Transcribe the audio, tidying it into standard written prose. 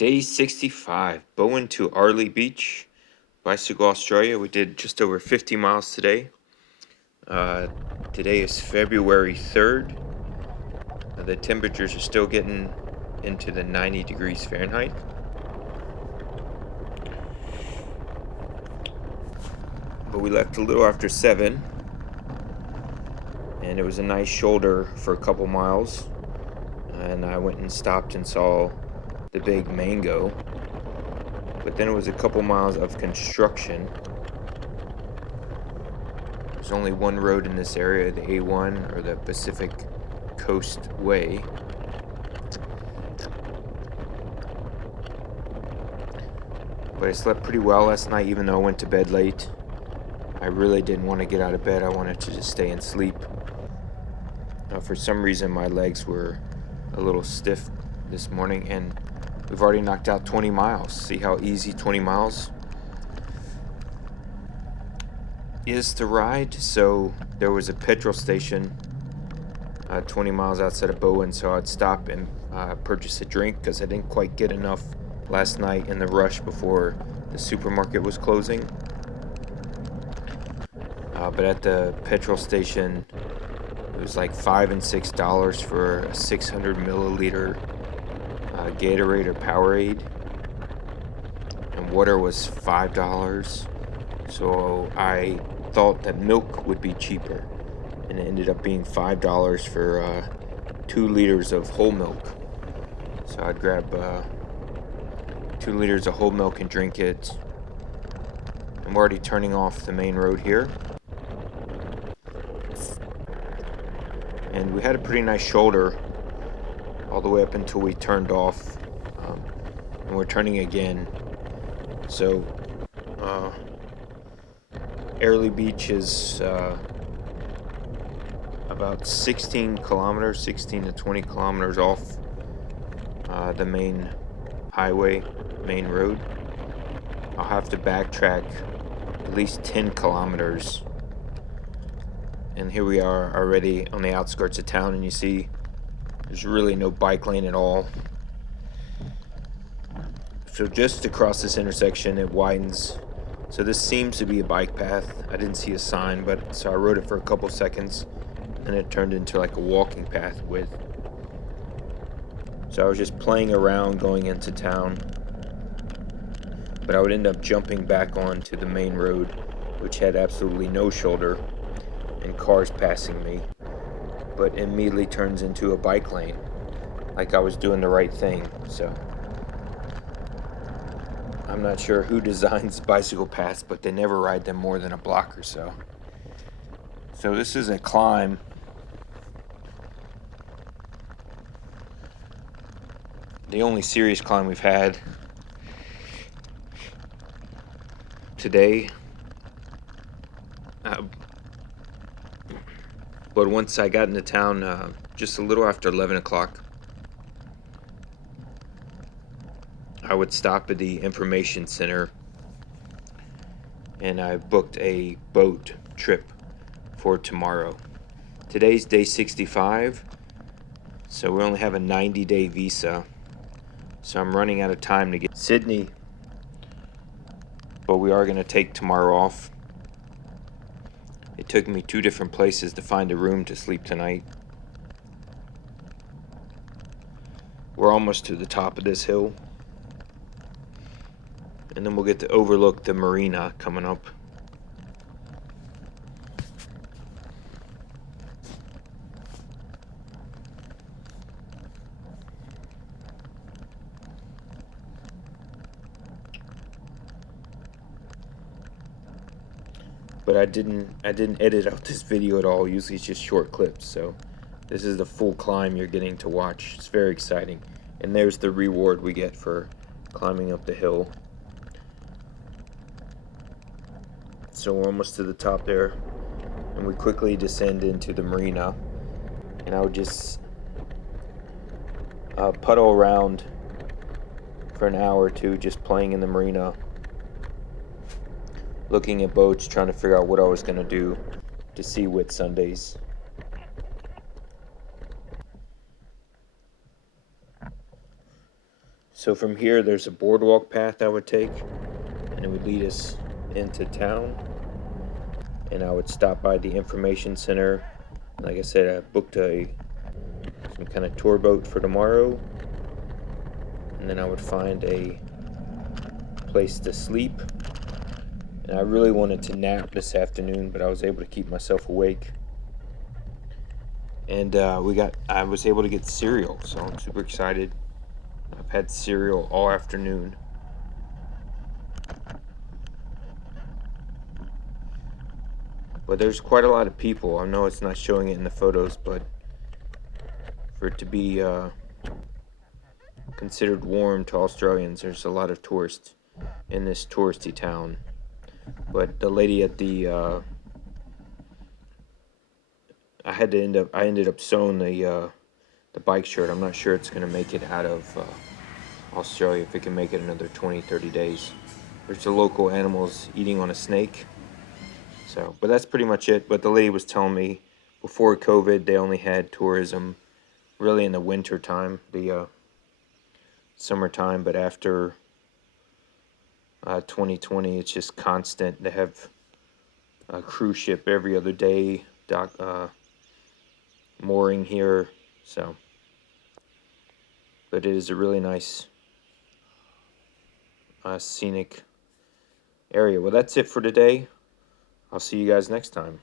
Day 65, Bowen to Airlie Beach, Bicycle Australia. We did just over 50 miles today. Today is February 3rd. The temperatures are still getting into the 90 degrees Fahrenheit. But we left a little after 7. And it was a nice shoulder for a couple miles. And I went and stopped and saw the big mango. But then it was a couple miles of construction. There's only one road in this area, the A1 or the Pacific Coast Way. But I slept pretty well last night, even though I went to bed late. I really didn't want to get out of bed. I wanted to just stay and sleep. For some reason, my legs were a little stiff this morning, and we've already knocked out 20 miles. See how easy 20 miles is to ride? So there was a petrol station 20 miles outside of Bowen, so I'd stop and purchase a drink because I didn't quite get enough last night in the rush before the supermarket was closing. But at the petrol station, it was like $5 and $6 for a 600 milliliter Gatorade or Powerade, and water was $5. So I thought that milk would be cheaper, and it ended up being $5 for 2 liters of whole milk. So I'd grab 2 liters of whole milk and drink it. I'm already turning off the main road here. And we had a pretty nice shoulder all the way up until we turned off, and we're turning again. So Airlie Beach is about 16 to 20 kilometers off the main highway, main road. I'll have to backtrack at least 10 kilometers. And here we are already on the outskirts of town, and you see there's really no bike lane at all. So just across this intersection, it widens. So this seems to be a bike path. I didn't see a sign, but so I rode it for a couple seconds, and it turned into like a walking path width. So I was just playing around going into town, but I would end up jumping back onto the main road, which had absolutely no shoulder and cars passing me, but immediately turns into a bike lane, like I was doing the right thing. So I'm not sure who designs bicycle paths, but they never ride them more than a block or so. So this is a climb. The only serious climb we've had today. But once I got into town, just a little after 11 o'clock, I would stop at the information center, and I booked a boat trip for tomorrow. Today's day 65, so we only have a 90-day visa, so I'm running out of time to get to Sydney, but we are going to take tomorrow off. It took me 2 different places to find a room to sleep tonight. We're almost to the top of this hill, and then we'll get to overlook the marina coming up. But I didn't edit out this video at all. Usually it's just short clips, so this is the full climb you're getting to watch. It's very exciting. And there's the reward we get for climbing up the hill. So we're almost to the top there, and we quickly descend into the marina, and I would just puddle around for an hour or two, just playing in the marina, looking at boats, trying to figure out what I was going to do to see Whitsundays. So from here, there's a boardwalk path I would take, and it would lead us into town. And I would stop by the information center. Like I said, I booked some kind of tour boat for tomorrow, and then I would find a place to sleep. And I really wanted to nap this afternoon, but I was able to keep myself awake. And I was able to get cereal, so I'm super excited. I've had cereal all afternoon. But there's quite a lot of people. I know it's not showing it in the photos, but for it to be considered warm to Australians, there's a lot of tourists in this touristy town. But the lady at the I ended up sewing the bike shirt. I'm not sure it's gonna make it out of Australia, if it can make it another 20-30 days. There's the local animals eating on a snake. So, but that's pretty much it. But the lady was telling me before COVID, they only had tourism really in the winter time, the summertime. But after 2020, it's just constant. They have a cruise ship every other day, mooring here. So, but it is a really nice scenic area. Well, that's it for today. I'll see you guys next time.